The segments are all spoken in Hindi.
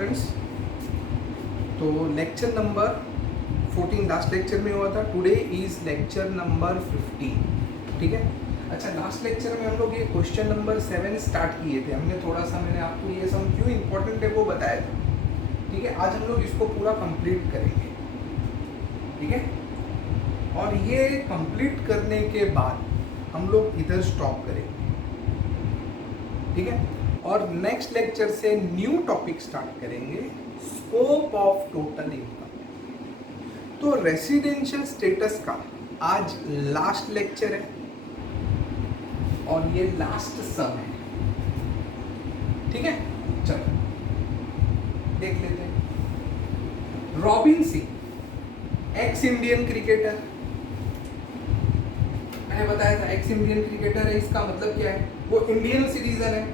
स्टूडेंट्स। तो लेक्चर नंबर 14 लास्ट लेक्चर में हुआ था। Today is lecture number 15। ठीक है। अच्छा, लास्ट लेक्चर में हम लोग ये क्वेश्चन नंबर 7 स्टार्ट किए थे। हमने थोड़ा सा, मैंने आपको ये सब क्यों इम्पोर्टेंट है वो बताया था। ठीक है, आज हम लोग इसको पूरा कंप्लीट करेंगे। ठीक है, और ये कंप्लीट करने के बाद हम लोग इधर स्टॉप करेंगे। ठीक है, और नेक्स्ट लेक्चर से न्यू टॉपिक स्टार्ट करेंगे, स्कोप ऑफ टोटल इनकम। तो रेसिडेंशियल स्टेटस का आज लास्ट लेक्चर है और ये लास्ट सम है। ठीक है, चलो देख लेते हैं। Robin Singh x Indian cricketer, मैंने बताया था एक्स इंडियन क्रिकेटर है। इसका मतलब क्या है, वो इंडियन सिटीजन है।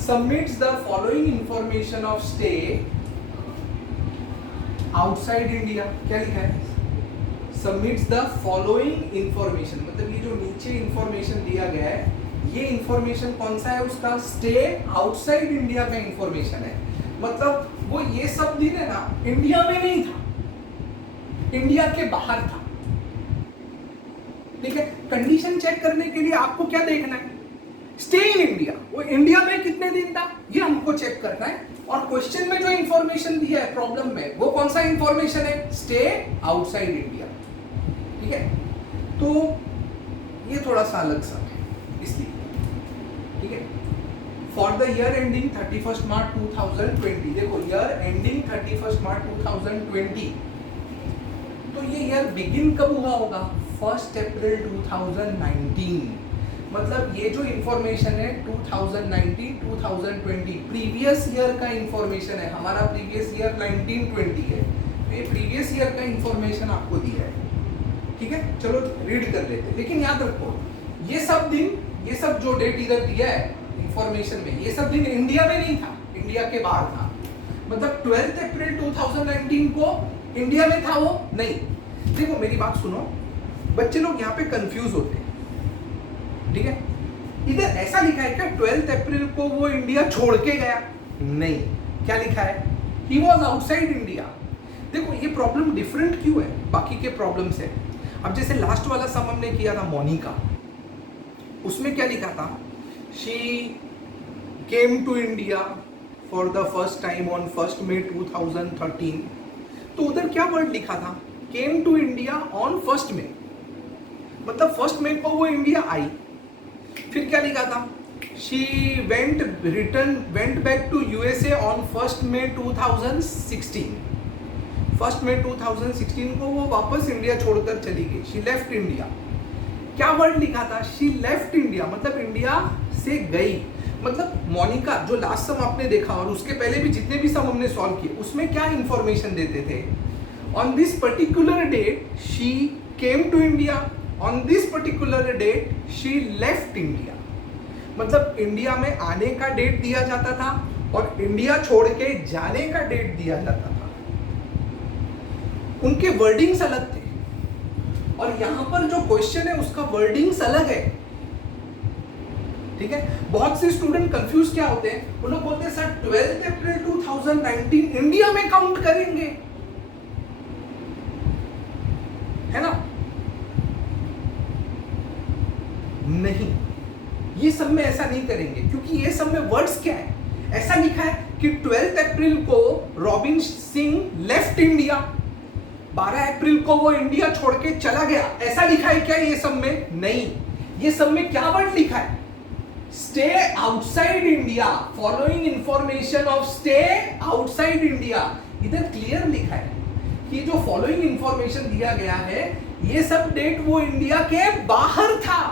Submits the following information of stay outside India. क्या लिखा है, सबमिट्स द फॉलोइंग इंफॉर्मेशन, मतलब ये जो नीचे इंफॉर्मेशन दिया गया है, ये इंफॉर्मेशन कौन सा है उसका, स्टे आउटसाइड इंडिया का इंफॉर्मेशन है। मतलब वो ये सब दिन है ना, इंडिया में नहीं था, इंडिया के बाहर था। ठीक है, कंडीशन चेक करने के लिए आपको क्या देखना है, स्टे इन इंडिया, वो इंडिया में कितने दिन था ये हमको चेक करना है। और क्वेश्चन में जो इंफॉर्मेशन दिया है प्रॉब्लम में, वो कौन सा इंफॉर्मेशन है, स्टे आउटसाइड इंडिया। ठीक है, तो ये थोड़ा सा अलग सा है इसलिए। ठीक है, फॉर द ईयर एंडिंग 31 मार्च 2020, देखो ईयर एंडिंग 31 मार्च 2020, तो ये ईयर बिगिन कब हुआ होगा, 1 अप्रैल 2019। मतलब ये जो इंफॉर्मेशन है 2019 2020 प्रीवियस ईयर का इंफॉर्मेशन है। हमारा प्रीवियस ईयर 1920 है, ये प्रीवियस ईयर का इंफॉर्मेशन आपको दिया है। ठीक है, चलो रीड कर लेते हैं। लेकिन याद रखो, ये सब दिन, ये सब जो डेट इधर दिया है इंफॉर्मेशन में, ये सब दिन इंडिया में नहीं था, इंडिया के बाहर था। मतलब 12 अप्रैल 2019 को इंडिया में था वो नहीं। देखो मेरी बात सुनो, बच्चे लोग यहाँ पे कंफ्यूज होते हैं। ठीक है, इधर ऐसा लिखा है क्या 12 अप्रैल को वो इंडिया छोड़ के गया, नहीं। क्या लिखा है, ही वॉज आउटसाइड इंडिया। देखो ये प्रॉब्लम डिफरेंट क्यों है बाकी के प्रॉब्लम से। अब जैसे लास्ट वाला सम हमने किया था मोनिका, उसमें क्या लिखा था, she came to India for the first time on 1 May 2013। तो उधर क्या वर्ड लिखा था, came to India on 1 May, मतलब 1 मई को वो इंडिया आई। फिर क्या लिखा था, she went back to USA on 1 मई 2016। 1 मई 2016 को वो वापस इंडिया छोड़कर चली गई, शी लेफ्ट इंडिया। क्या वर्ड लिखा था, शी लेफ्ट इंडिया, मतलब इंडिया से गई। मतलब मोनिका जो लास्ट सम आपने देखा और उसके पहले भी जितने भी सम हमने सॉल्व किए, उसमें क्या इंफॉर्मेशन देते थे, on this particular date she came to India, on this particular date she left India. मतलब इंडिया में आने का डेट दिया जाता था और इंडिया छोड़ के जाने का डेट दिया जाता था। उनके वर्डिंग्स अलग थे और यहां पर जो क्वेश्चन है उसका वर्डिंग्स अलग है। ठीक है, बहुत से स्टूडेंट कंफ्यूज क्या होते हैं, वो लोग बोलते हैं सर 12 अप्रैल 2019 इंडिया में काउंट करेंगे, है ना। नहीं, ये सब में ऐसा नहीं करेंगे, क्योंकि ये सब में वर्ड्स क्या है, ऐसा लिखा है कि 12 अप्रैल को रॉबिन सिंह लेफ्ट इंडिया, 12 अप्रैल को वो इंडिया छोड़ के चला गया, ऐसा लिखा है क्या ये सब में, नहीं। ये सब में क्या वर्ड लिखा है, stay outside India, following information of stay outside India. इधर क्लियर लिखा है कि जो फॉलोइंग इंफॉर्मेशन दिया गया है, ये सब डेट वो इंडिया के बाहर था।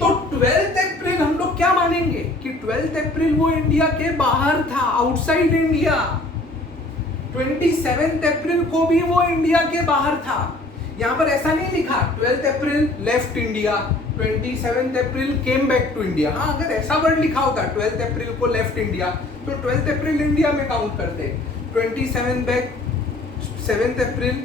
तो 12 अप्रैल हम लोग क्या मानेंगे कि 12 अप्रैल वो इंडिया के बाहर था, आउटसाइड इंडिया। 27 अप्रैल को भी वो इंडिया के बाहर था। यहां पर ऐसा नहीं लिखा 12 April left India, 27 April came back to India. हाँ, अगर ऐसा वर्ड लिखा होता 12 अप्रैल को लेफ्ट इंडिया, तो 12 अप्रैल इंडिया में काउंट करते, 7 अप्रैल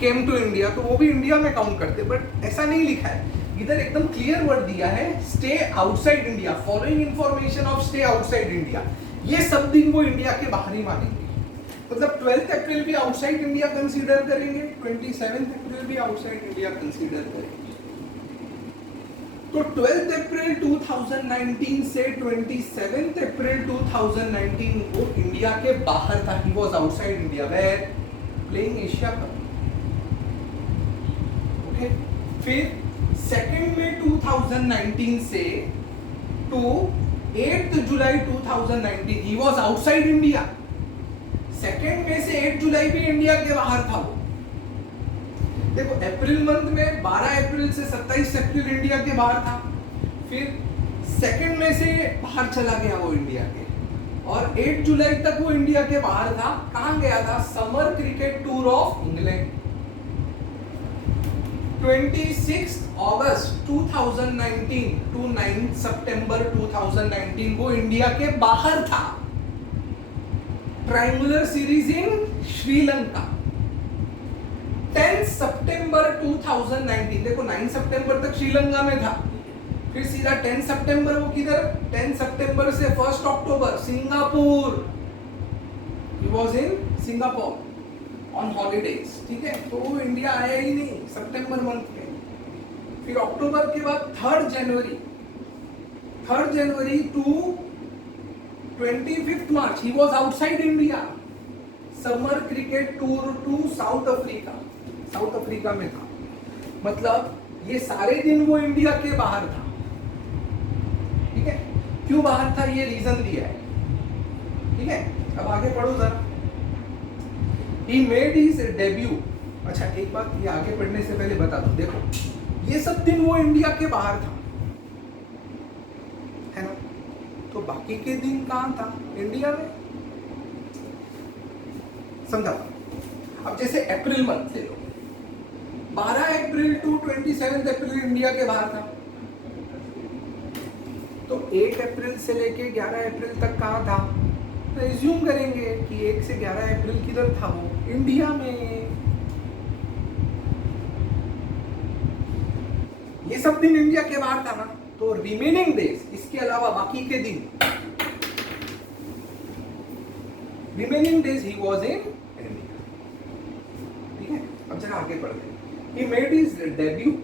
केम टू इंडिया, तो वो भी इंडिया में काउंट करते। बट ऐसा नहीं लिखा है, इधर एकदम क्लियर वर्ड दिया है, stay outside India, following information of stay outside India. ये सब दिन वो इंडिया के बाहर ही मानेंगे। मतलब 12 अप्रैल भी आउटसाइड इंडिया कंसीडर करेंगे, 27 अप्रैल भी आउटसाइड इंडिया कंसीडर करेंगे। तो 12 अप्रैल 2019 से 27 अप्रैल 2019 वो इंडिया के बाहर था, he was outside India were playing Asia cup. Okay, फिर 2 मई 2019 से to 8 July 2019 he was outside India. 2 मई से 8 जुलाई भी इंडिया के बाहर था वो। देखो अप्रैल मंथ में 12 अप्रैल से 27 अप्रैल इंडिया के बाहर था, फिर 2 मई से बाहर चला गया वो इंडिया के, और 8 जुलाई तक वो इंडिया के बाहर था। कहां गया था? Summer cricket tour of England. 26 अगस्त 2019 टू 9 सितंबर 2019 वो इंडिया के बाहर था। Triangular series in Sri. 10 सितंबर 2019, देखो 9 सितंबर तक श्रीलंका में था, फिर सीधा 10 सितंबर वो किधर? 10 सितंबर से 1 अक्टूबर Singapore, he was in Singapore on holidays. ठीक है, तो वो इंडिया आया ही नहीं सितंबर मंथ में। फिर अक्टूबर के बाद 3 January to 25 March he was outside India, summer cricket tour to South Africa में था। मतलब ये सारे दिन वो इंडिया के बाहर था। ठीक है, क्यों बाहर था ये रीजन दिया है। ठीक है, अब आगे पढ़ो जरा। He made his debut। अच्छा एक बात ये आगे पढ़ने से पहले बता दूं, देखो ये सब दिन वो इंडिया के बाहर था, है ना, तो बाकी के दिन कहां था? इंडिया में। समझा? अब जैसे अप्रैल मंथ ले लो, 12 अप्रैल टू 27 अप्रैल इंडिया के बाहर था, तो 1 अप्रैल से लेके 11 अप्रैल तक कहां था? तो एज्यूम करेंगे कि 1 से 11 अप्रैल किधर था वो? इंडिया में। ये सब दिन इंडिया के बाहर था ना, तो रिमेनिंग डेज, इसके अलावा बाकी के दिन, remaining days he was in India. ठीक है, अब जरा आगे बढ़ते हैं। He made his debut,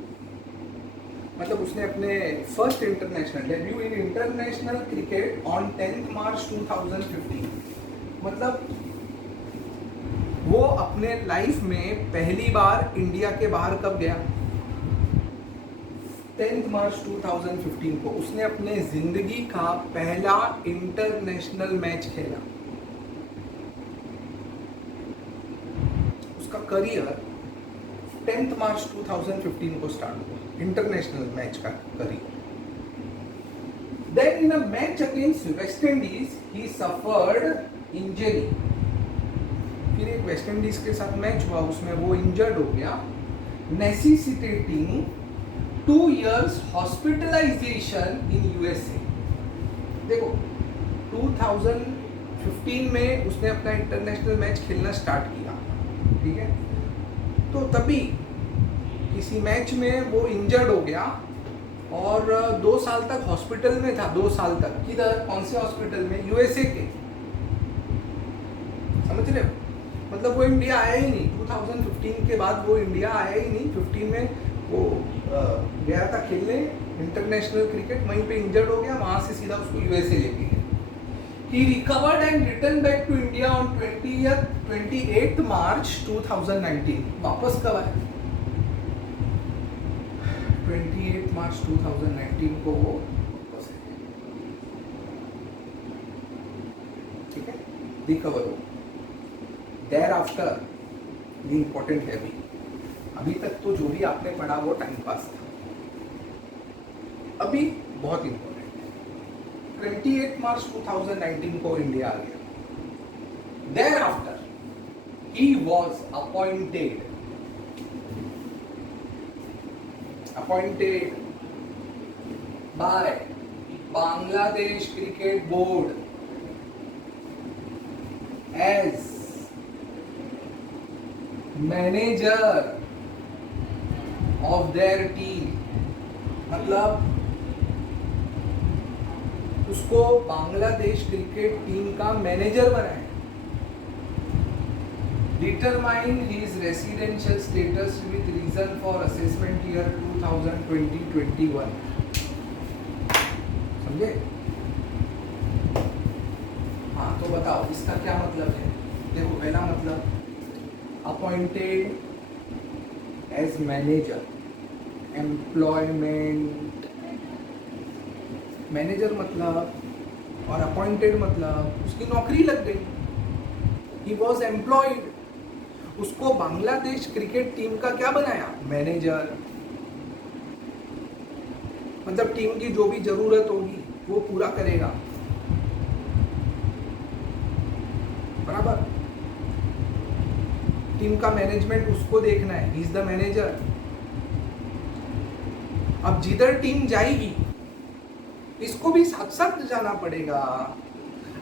मतलब उसने अपने first international debut in international cricket on 10 मार्च 2015। मतलब वो अपने लाइफ में पहली बार इंडिया के बाहर कब गया? 10 मार्च 2015 को उसने अपने जिंदगी का पहला इंटरनेशनल मैच खेला। उसका करियर 10 मार्च 2015 को स्टार्ट हुआ, इंटरनेशनल मैच का career. Then in a match against West Indies, he suffered injury। फिर एक वेस्ट इंडीज के साथ मैच हुआ, उसमें वो इंजर्ड हो गया, necessitating 2 years hospitalisation in USA. देखो 2015 में उसने अपना इंटरनेशनल मैच खेलना स्टार्ट किया, ठीक है, तो तभी किसी मैच में वो इंजर्ड हो गया और 2 साल तक हॉस्पिटल में था। 2 साल तक किधर? कौन से हॉस्पिटल में? यूएसए के। समझ रहे हो? मतलब वो इंडिया आया ही नहीं 2015 के बाद, वो इंडिया आया ही नहीं। 15 में वो गया था खेलने इंटरनेशनल क्रिकेट, वहीं पे इंजर्ड हो गया, वहां से सीधा उसको यूएसए लेके गए। He recovered and returned back to India on 28 March 2019। वापस कब आया? 28 मार्च 2019 को वो वापस आया। ठीक है, रिकवर हो। Thereafter, ये इंपॉर्टेंट है अभी। अभी तक तो जो भी आपने पढ़ा वो टाइम पास था, अभी बहुत इंपॉर्टेंट। 28 मार्च 2019 को इंडिया आ गया। Thereafter, he was appointed by Bangladesh Cricket Board as manager of their team। मतलब उसको बांग्लादेश क्रिकेट टीम का मैनेजर बनाया। Determine his residential status with reason for assessment year 2020-21। समझे? हाँ तो बताओ इसका क्या मतलब है। देखो पहला मतलब appointed as manager, employment. Manager मतलब और अपॉइंटेड मतलब उसकी नौकरी लग गई, ही वॉज एम्प्लॉयड। उसको बांग्लादेश क्रिकेट टीम का क्या बनाया, मैनेजर। मतलब टीम की जो भी जरूरत होगी वो पूरा करेगा, बराबर। टीम का मैनेजमेंट उसको देखना है, ही इज द मैनेजर। अब जिधर टीम जाएगी इसको भी साथ साथ जाना पड़ेगा।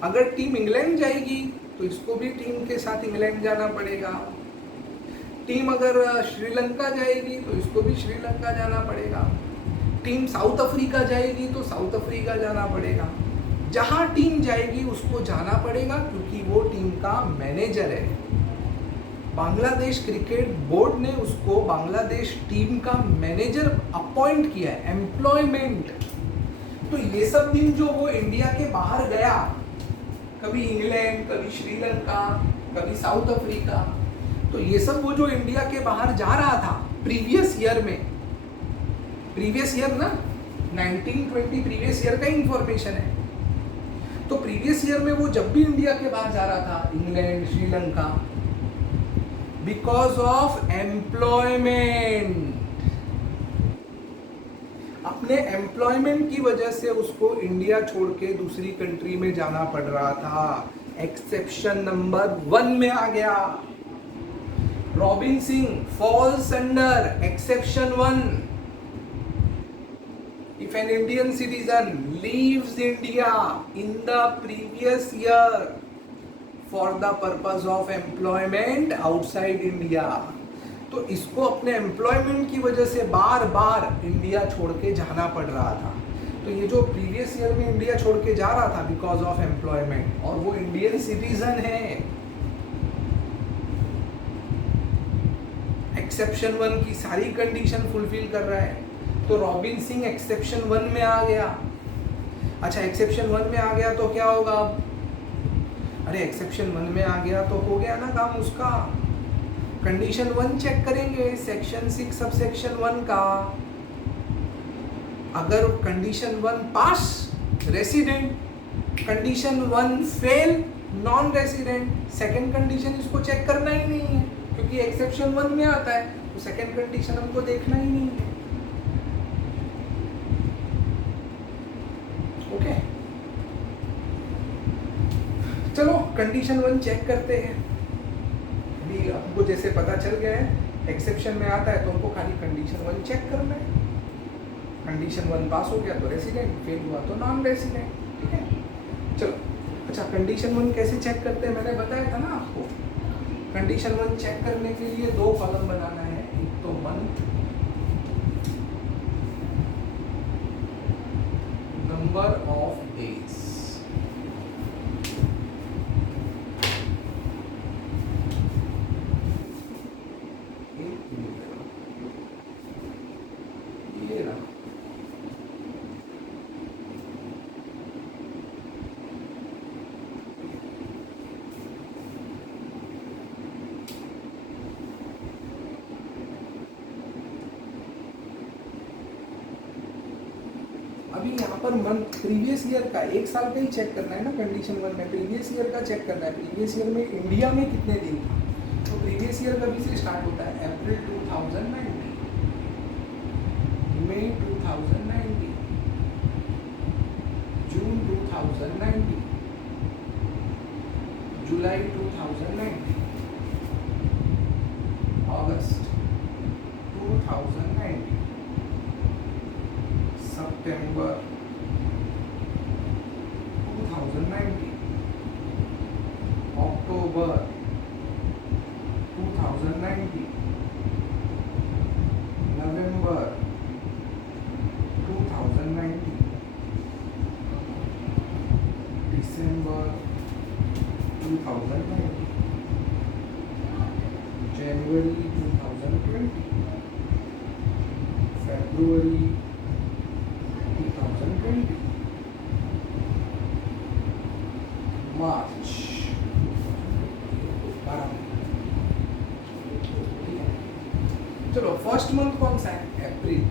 अगर टीम इंग्लैंड जाएगी तो इसको भी टीम के साथ इंग्लैंड जाना पड़ेगा। टीम अगर श्रीलंका जाएगी तो इसको भी श्रीलंका जाना पड़ेगा। टीम साउथ अफ्रीका जाएगी तो साउथ अफ्रीका जाना पड़ेगा। जहां टीम जाएगी उसको जाना पड़ेगा क्योंकि वो टीम का मैनेजर है। बांग्लादेश क्रिकेट बोर्ड ने उसको बांग्लादेश टीम का मैनेजर अपॉइंट किया है, एम्प्लॉयमेंट। तो ये सब दिन जो वो इंडिया के बाहर गया, कभी इंग्लैंड, कभी श्रीलंका, कभी साउथ अफ्रीका, तो ये सब वो जो इंडिया के बाहर जा रहा था प्रीवियस ईयर में, प्रीवियस ईयर ना 1920 प्रीवियस ईयर का इंफॉर्मेशन है। तो प्रीवियस ईयर में वो जब भी इंडिया के बाहर जा रहा था, England, Sri Lanka, because of employment, अपने एम्प्लॉयमेंट की वजह से उसको इंडिया छोड़ के दूसरी कंट्री में जाना पड़ रहा था। एक्सेप्शन नंबर 1 में आ गया। Robin Singh falls under exception 1 if an Indian citizen leaves India in the previous year for the purpose of employment outside India। तो इसको अपने एम्प्लॉयमेंट की वजह से बार बार इंडिया छोड़ के जाना पड़ रहा था। तो ये जो प्रीवियस ईयर में इंडिया छोड़ के जा रहा था बिकॉज ऑफ एम्प्लॉयमेंट, और वो इंडियन सिटीजन है, एक्सेप्शन 1 की सारी कंडीशन फुलफिल कर रहा है, तो रॉबिन सिंह एक्सेप्शन 1 में आ गया। अच्छा एक्सेप्शन 1 में आ गया तो क्या होगा अब? अरे एक्सेप्शन 1 में आ गया तो हो गया ना काम उसका। कंडीशन 1 चेक करेंगे सेक्शन 6 सब सेक्शन 1 का। अगर condition 1 pass, resident, condition 1 fail, non resident, second condition इसको चेक करना ही नहीं है क्योंकि एक्सेप्शन 1 में आता है, तो सेकंड कंडीशन हमको देखना ही नहीं है। ओके चलो कंडीशन 1 चेक करते हैं। अभी हमको जैसे पता चल गया है एक्सेप्शन में आता है तो हमको खाली कंडीशन 1 चेक करना है। कंडीशन 1 पास हो गया तो रेसिडेंट, फेल हुआ तो नॉन रेसिडेंट। ठीक है चलो। अच्छा कंडीशन 1 कैसे चेक करते हैं मैंने बताया था ना आपको। कंडीशन 1 चेक करने के लिए 2 कॉलम बनाना है, एक तो मंथ, नंबर ऑफ डेज। ये रहा अभी यहाँ पर मंथ प्रीवियस ईयर का 1 साल का ही चेक करना है ना। कंडीशन 1 में प्रीवियस ईयर का चेक करना है, प्रीवियस ईयर में इंडिया में कितने दिन था। तो प्रीवियस ईयर कभी से स्टार्ट होता है, अप्रैल 2019, मई 2019, जून 2019, जुलाई 2019, अगस्त 2019, सितंबर 2019, अक्टूबर 2019, नवंबर 2019, February 2020, मार्च 12। चलो फर्स्ट मंथ कौन सा है? अप्रैल।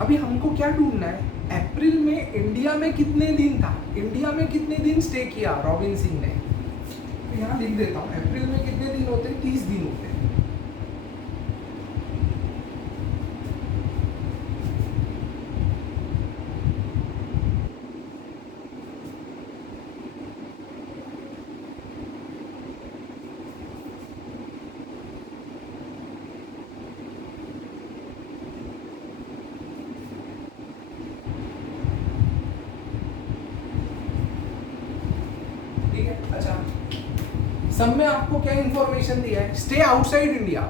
अभी हमको क्या ढूंढना है? अप्रैल में इंडिया में कितने दिन था, इंडिया में कितने दिन स्टे किया रॉबिन सिंह ने। तो यहाँ लिख देता हूँ, अप्रैल में कितने दिन होते हैं? 30 दिन होते हैं। अच्छा, सब में आपको क्या इंफॉर्मेशन दिया है? Stay outside India.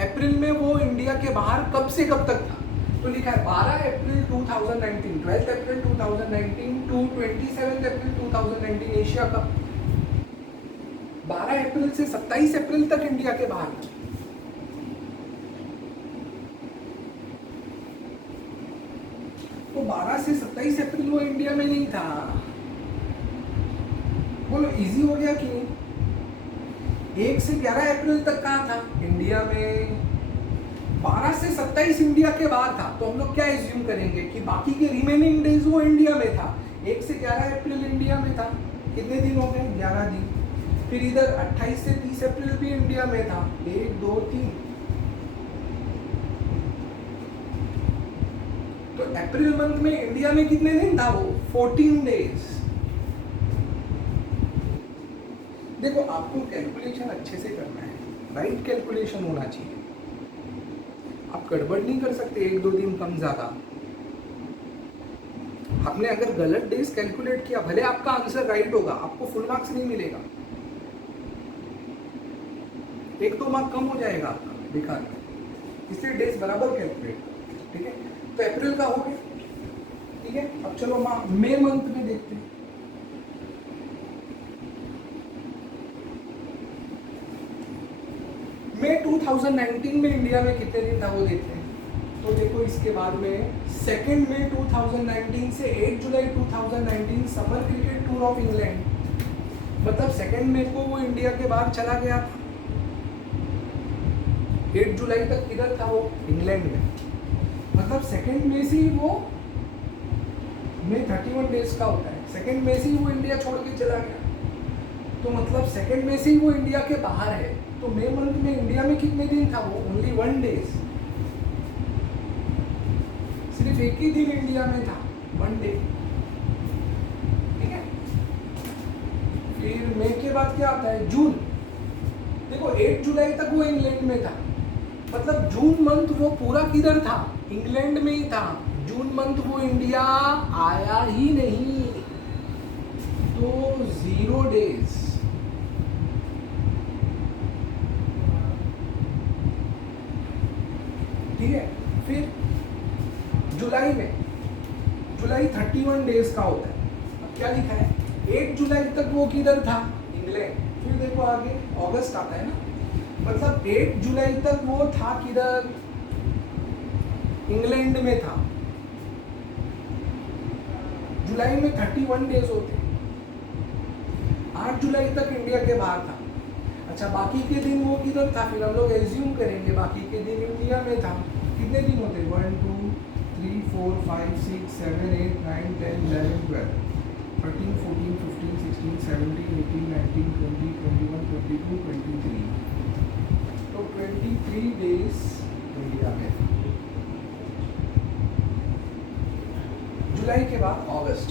अप्रैल में वो इंडिया के बाहर कब से कब तक था? तो लिखा है 12 अप्रैल 2019, 12 अप्रैल 2019 टू 27 अप्रैल 2019 एशिया कप। 12 अप्रैल से 27 अप्रैल तक इंडिया के बाहर था। तो 12 से 27 अप्रैल वो इंडिया में नहीं था। बोलो इजी हो गया कि नहीं? 1 से 11 अप्रैल तक कहाँ था? इंडिया में। 12 से 27 इंडिया के बाहर था। तो हम लोग क्या एज्यूम करेंगे कि बाकी के रिमेनिंग डेज वो इंडिया में था। 1 से 11 अप्रैल इंडिया में था। कितने दिन हो गए? 11 दिन। फिर इधर 28 से 30 अप्रैल भी इंडिया में था। 1 2 3। तो अप्रैल मंथ में इंडिया में कितने दिन था वो? 14 डेज। देखो आपको कैलकुलेशन अच्छे से करना है, राइट कैलकुलेशन होना चाहिए। आप गड़बड़ नहीं कर सकते 1-2 दिन कम ज्यादा। आपने अगर गलत डेज कैलकुलेट किया, भले आपका आंसर राइट होगा, आपको फुल मार्क्स नहीं मिलेगा, 1-2 मार्क कम हो जाएगा आपका दिखा। इसलिए डेज बराबर कैलकुलेट, ठीक है। तो अप्रैल का हो गया, ठीक है। अब चलो मई मंथ में देखते हैं। मई 2019 में इंडिया में कितने दिन था वो देखते हैं। तो देखो इसके बाद में 2 मई 2019 से 8 July 2019 summer cricket tour of England. मतलब 2 मई को वो इंडिया के बाहर चला गया था। 8 जुलाई तक किधर था वो? इंग्लैंड में। मतलब 2 मई से ही वो, मई 31 डेज का होता है, 2 मई से ही वो इंडिया छोड़ के चला गया। तो मतलब 2 मई से ही वो इंडिया के बाहर है। तो मई मंथ में इंडिया में कितने दिन था वो? Only 1 days. सिर्फ एक ही दिन इंडिया में था, 1 डे, ठीक है। फिर मई के बाद क्या आता है? जून। देखो 8 जुलाई तक वो इंग्लैंड में था। मतलब जून मंथ वो पूरा किधर था? इंग्लैंड में ही था। जून मंथ वो इंडिया आया ही नहीं। तो 0 डेज। ठीक है। फिर जुलाई में, जुलाई 31 डेज का होता है। अब क्या लिखा है? 8 जुलाई तक वो किधर था? इंग्लैंड। फिर देखो आगे अगस्त आता है ना, मतलब 8 जुलाई तक वो था किधर? इंग्लैंड में था। जुलाई में 31 डेज होते हैं। 8 जुलाई तक इंडिया के बाहर था। अच्छा बाकी के दिन वो किधर था? फिर हम लोग एज्यूम करेंगे बाकी के दिन इंडिया में था। कितने दिन होते? 1 2 3 4 5 6 7 8 9 10 11 12 13 14 15 16 17 18 19 20 21 22 23। तो 23 डेज इंडिया में। जुलाई के बाद अगस्त,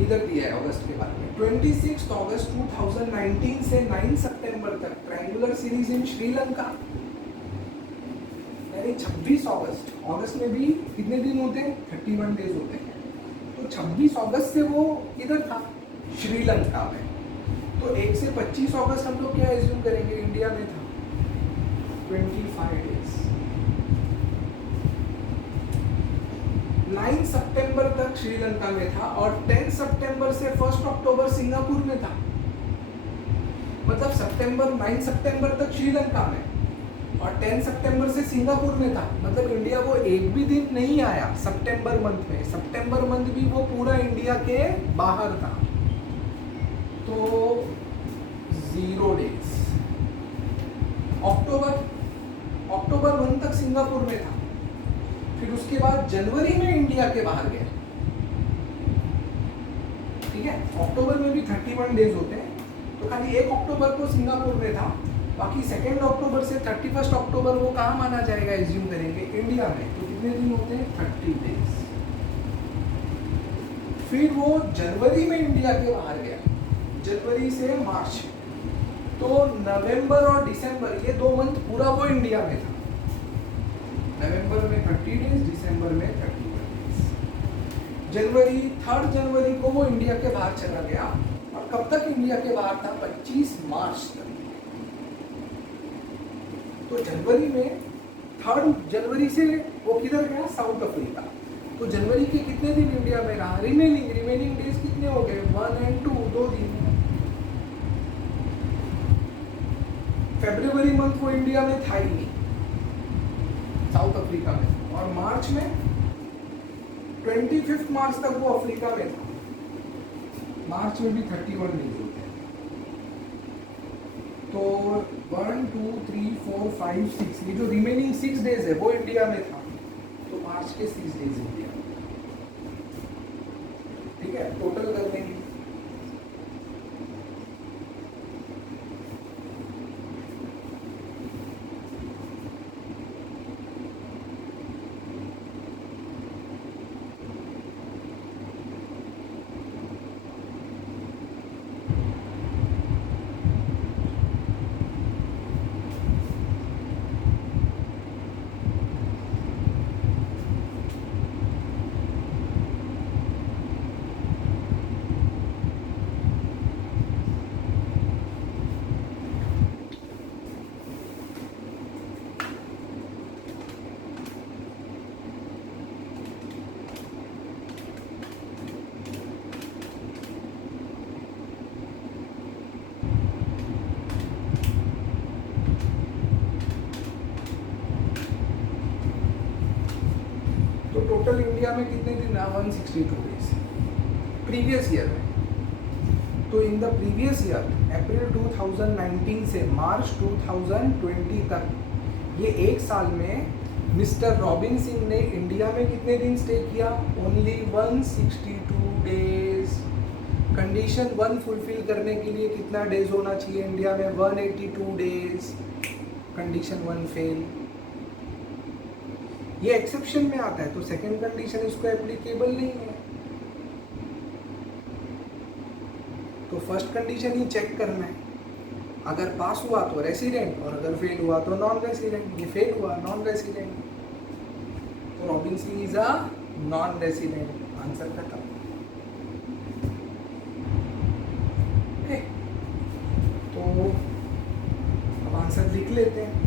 इधर दिया है अगस्त के बाद में। 26 अगस्त 2019 से 9 सितंबर तक ट्रायंगुलर सीरीज इन श्रीलंका। यानी 26 अगस्त, अगस्त में भी कितने दिन होते हैं? 31 डेज होते हैं। तो 26 अगस्त से वो इधर था श्रीलंका में। तो 1 से 25 अगस्त हम लोग क्या एज्यूम करेंगे? इंडिया में था। 25 डेज। 9 सितंबर तक श्रीलंका में था और 10 सितंबर से 1 अक्टूबर सिंगापुर में था। मतलब 9 सितंबर तक श्रीलंका में, और 10 सितंबर से सिंगापुर में था, मतलब इंडिया वो एक भी दिन नहीं आया सितंबर मंथ में। सितंबर मंथ भी वो पूरा इंडिया के बाहर था, तो 0 डेज। अक्टूबर 1 तक सिंगापुर में था, फिर उसके बाद जनवरी में इंडिया के बाहर गया। ठीक है, अक्टूबर में भी 31 डेज होते हैं, तो खाली 1 अक्टूबर को सिंगापुर में था, बाकी 2 अक्टूबर से 31 अक्टूबर वो कहाँ माना जाएगा, एज्यूम करेंगे इंडिया में। तो कितने दिन होते हैं, 30 डेज। फिर वो जनवरी में इंडिया के बाहर गया, जनवरी से मार्च, तो नवंबर और दिसंबर ये 2 मंथ पूरा वो इंडिया में था। नवंबर में 30 डेज, दिसंबर में 31 डेज। जनवरी 3 जनवरी को वो इंडिया के बाहर चला गया, और कब तक इंडिया के बाहर था, 25 मार्च तक। तो जनवरी में 3 जनवरी से वो किधर गया, साउथ अफ्रीका। तो जनवरी के कितने दिन इंडिया में रहा, रिमेनिंग डेज कितने हो गए, 1 और 2, 2 दिन। फरवरी मंथ वो इंडिया में था ही नहीं, साउथ अफ्रीका में। और मार्च में 25 मार्च तक वो अफ्रीका में था। मार्च में भी 31 डेज होते हैं, तो 1 2 3 4 5 6, ये जो रिमेनिंग 6 डेज है वो इंडिया में था, तो मार्च के 6 डेज इंडिया में। ठीक है, टोटल कर देंगे। तो टोटल इंडिया में कितने दिन रहा, 162 डेज प्रीवियस ईयर में। तो इन द प्रीवियस ईयर अप्रैल 2019 से मार्च 2020 तक, ये 1 साल में मिस्टर रॉबिन सिंह ने इंडिया में कितने दिन स्टे किया, ओनली 162 डेज। कंडीशन 1 फुलफिल करने के लिए कितना डेज होना चाहिए इंडिया में, 182 डेज। कंडीशन 1 फेल, ये एक्सेप्शन में आता है, तो सेकंड कंडीशन इसको एप्लीकेबल नहीं है। तो फर्स्ट कंडीशन ही चेक करना है, अगर पास हुआ तो रेसिडेंट, और अगर फेल हुआ तो नॉन रेसिडेंट। ये फेल हुआ, नॉन रेसिडेंट, तो robin Singh is a non resident. Answer खत्म। तो अब आंसर लिख लेते हैं।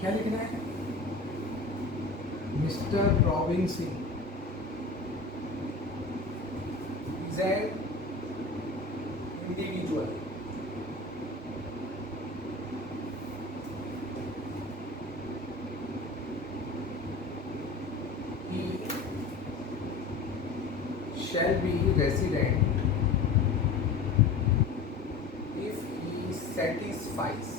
क्या लिखना है, mister robin Singh is an individual he shall be resident if he satisfies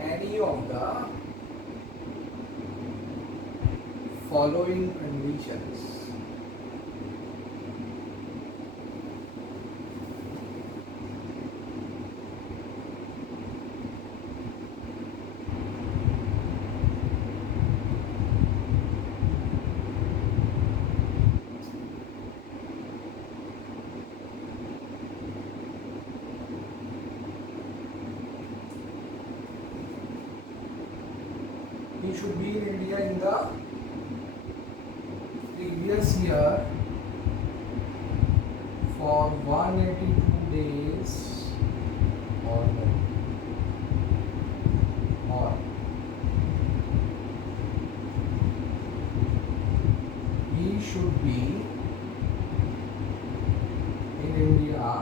any of the following conditions. He should be in India in the previous year for 182 days or more, or he should be in India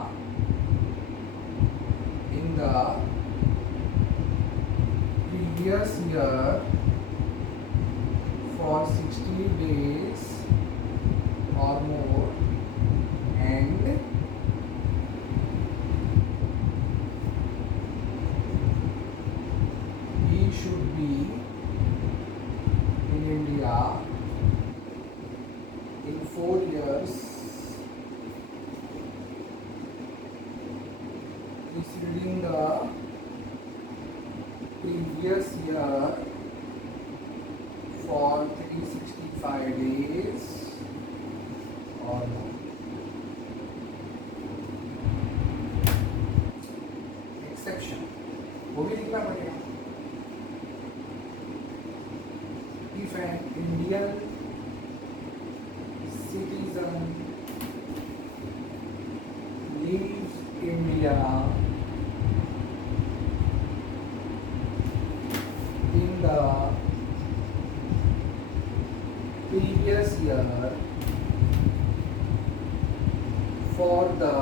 in the previous year for 60 days or more, and he should be in India in 4 years preceding the previous year for 365 days or more. Exception वो भी लिखना पड़ेगा. If an Indian citizen leaves India in the previous year for the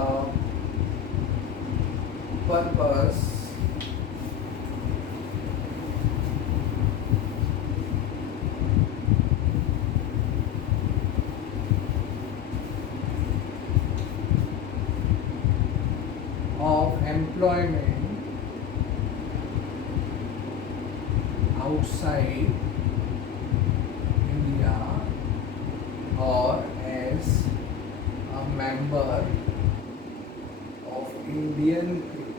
purpose of employment outside India or as a member of Indian crew.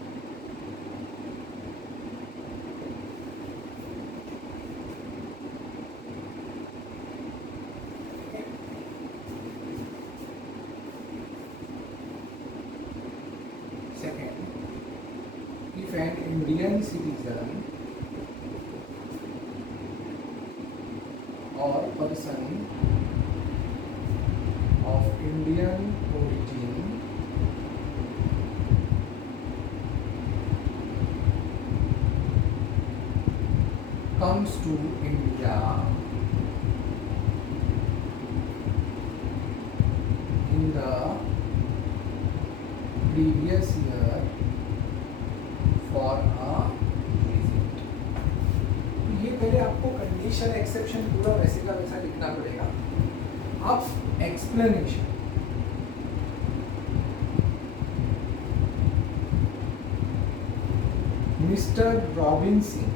Second, if an Indian citizen or person of Indian origin comes to India in the previous year for a visit. ये पहले आपको कंडीशन एक्सेप्शन पूरा वैसे का वैसा लिखना पड़ेगा. अब explanation. Mr. Robin Singh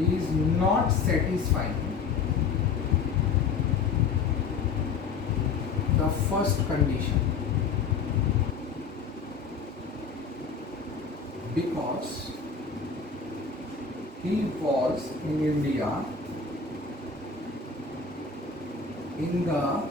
is not satisfying the first condition because he was in India in the